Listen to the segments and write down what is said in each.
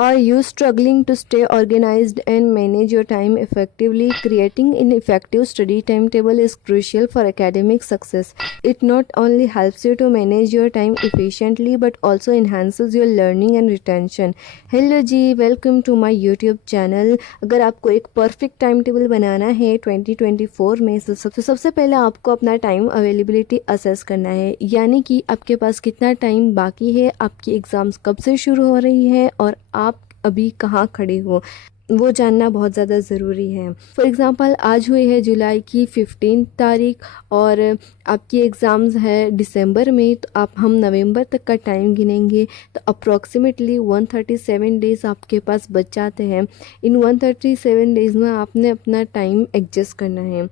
Are you struggling to stay organized and manage your time effectively? Creating an effective study timetable is crucial for academic success. It not only helps you to manage your time efficiently but also enhances your learning and retention. Hello ji, welcome to my YouTube channel. अगर आपको एक perfect time table बनाना है 2024 में तो सबसे पहले आपको अपना टाइम अवेलेबिलिटी असेस करना है, यानी कि आपके पास कितना टाइम बाकी है, आपकी एग्ज़ाम्स कब से शुरू हो रही है और आप अभी कहाँ खड़े हो, वो जानना बहुत ज़्यादा ज़रूरी है। फॉर एग्ज़ाम्पल आज हुई है जुलाई की 15 तारीख और आपकी एग्ज़ाम्स है दिसंबर में, तो हम नवंबर तक का टाइम गिनेंगे तो अप्रॉक्सीमेटली 137 डेज़ आपके पास बच जाते हैं। इन 137 डेज़ में आपने अपना टाइम एडजस्ट करना है।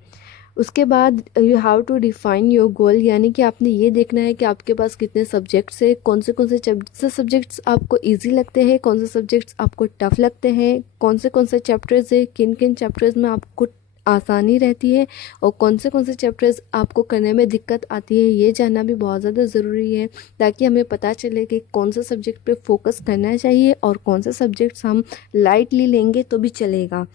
उसके बाद you have to define your goal, यानी कि आपने ये देखना है कि आपके पास कितने सब्जेक्ट्स है, कौन से सब्जेक्ट्स आपको इजी लगते हैं, कौन से सब्जेक्ट्स आपको टफ़ लगते हैं, कौन से चैप्टर्स है, किन किन चैप्टर्स में आपको आसानी रहती है और कौन से चैप्टर्स आपको करने में दिक्कत आती है। ये जानना भी बहुत ज़्यादा ज़रूरी है ताकि हमें पता चले कि कौन से सब्जेक्ट पे फोकस करना चाहिए और कौन से सब्जेक्ट्स हम लाइटली लेंगे तो भी चलेगा।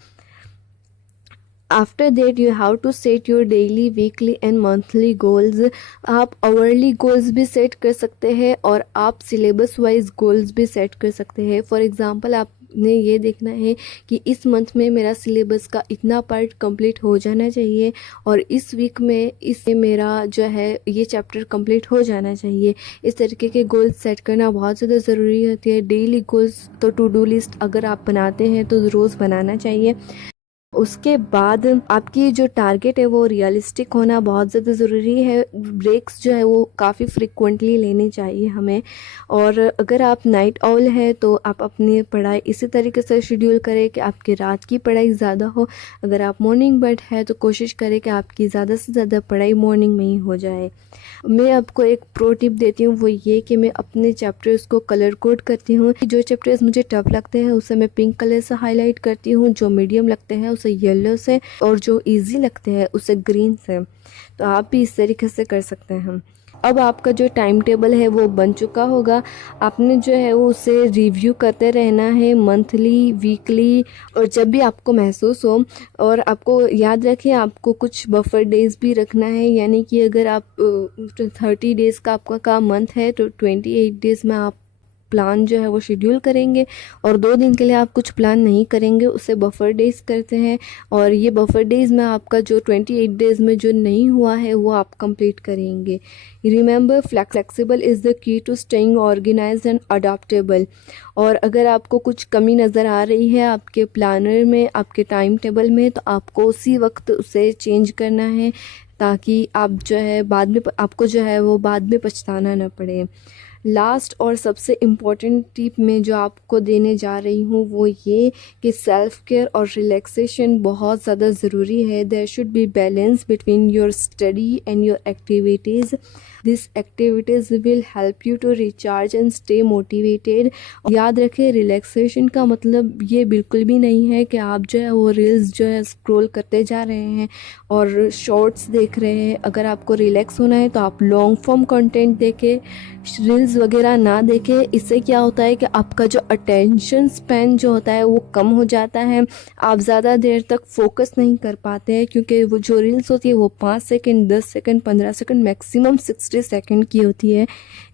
After that you have to set your daily, weekly and monthly goals. आप आवरली गोल्स भी सेट कर सकते हैं और आप सिलेबस वाइज गोल्स भी सेट कर सकते हैं। फॉर एग्ज़ाम्पल आपने ये देखना है कि इस मंथ में मेरा सिलेबस का इतना पार्ट कंप्लीट हो जाना चाहिए और इस वीक में इससे मेरा जो है ये चैप्टर कंप्लीट हो जाना चाहिए। इस तरीके के गोल्स सेट करना बहुत ज़्यादा ज़रूरी होती है। डेली गोल्स तो टू डू लिस्ट अगर आप बनाते हैं तो रोज़ बनाना चाहिए। उसके बाद आपकी जो टारगेट है वो रियलिस्टिक होना बहुत ज़्यादा ज़रूरी है। ब्रेक्स जो है वो काफ़ी फ्रिक्वेंटली लेनी चाहिए हमें। और अगर आप नाइट आउल है तो आप अपनी पढ़ाई इसी तरीके से शेड्यूल करें कि आपकी रात की पढ़ाई ज़्यादा हो। अगर आप मॉर्निंग बर्ड है तो कोशिश करें कि आपकी ज़्यादा से ज़्यादा पढ़ाई मॉर्निंग में ही हो जाए। मैं आपको एक प्रो टिप देती हूँ, वो ये कि मैं अपने चैप्टर्स को कलर कोड करती हूँ। जो चैप्टर्स मुझे टफ लगते हैं उसे मैं पिंक कलर से हाईलाइट करती हूँ, जो मीडियम लगते हैं उसे येलो से और जो इजी लगते हैं उसे ग्रीन से। तो आप भी इस तरीके से कर सकते हैं। अब आपका जो टाइम टेबल है वो बन चुका होगा। आपने जो है वो उसे रिव्यू करते रहना है मंथली, वीकली, और जब भी आपको महसूस हो। और आपको याद रखें आपको कुछ बफर डेज़ भी रखना है, यानी कि अगर आप 30 डेज़ का आपका मंथ है तो 28 डेज़ में आप प्लान जो है वो शेड्यूल करेंगे और 2 दिन के लिए आप कुछ प्लान नहीं करेंगे, उसे बफर डेज़ करते हैं। और ये बफर डेज़ में आपका जो 28 डेज़ में जो नहीं हुआ है वो आप कंप्लीट करेंगे। Remember, flexible is the key to staying organised and adaptable. और अगर आपको कुछ कमी नज़र आ रही है आपके प्लानर में, आपके टाइम टेबल में, तो आपको उसी वक्त उसे चेंज करना है ताकि आप जो है बाद में आपको जो है वो बाद में पछताना ना पड़े। लास्ट और सबसे इम्पॉर्टेंट टिप मैं जो आपको देने जा रही हूँ वो ये कि सेल्फ केयर और रिलैक्सेशन बहुत ज़्यादा ज़रूरी है। There should be balance between your study and your activities. This activities will help you to recharge and stay motivated. याद रखें, रिलैक्सेशन का मतलब ये बिल्कुल भी नहीं है कि आप जो है वो रील्स जो है स्क्रॉल करते जा रहे हैं और शॉर्ट्स देख रहे हैं। अगर आपको रिलैक्स होना है तो आप लॉन्ग फॉर्म कंटेंट देखें, रील्स वगैरह ना देखें। इससे क्या होता है कि आपका जो अटेंशन स्पैन जो होता है वो कम हो जाता है, आप ज़्यादा देर तक फोकस नहीं कर पाते हैं, क्योंकि वो जो रील्स होती है वो 5 second, 10 second, 15 second, maximum 60 second की होती है।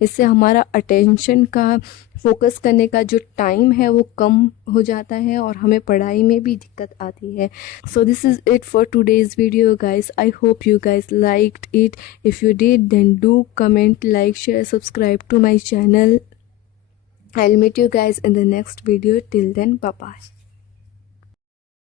इससे हमारा अटेंशन का, फोकस करने का जो टाइम है वो कम हो जाता है और हमें पढ़ाई में भी दिक्कत आती है। So this is it for today's video guys. I hope you guys liked it. If you did, then do comment, like, share, subscribe to my channel. I'll meet you guys in the next video. Till then, bye bye.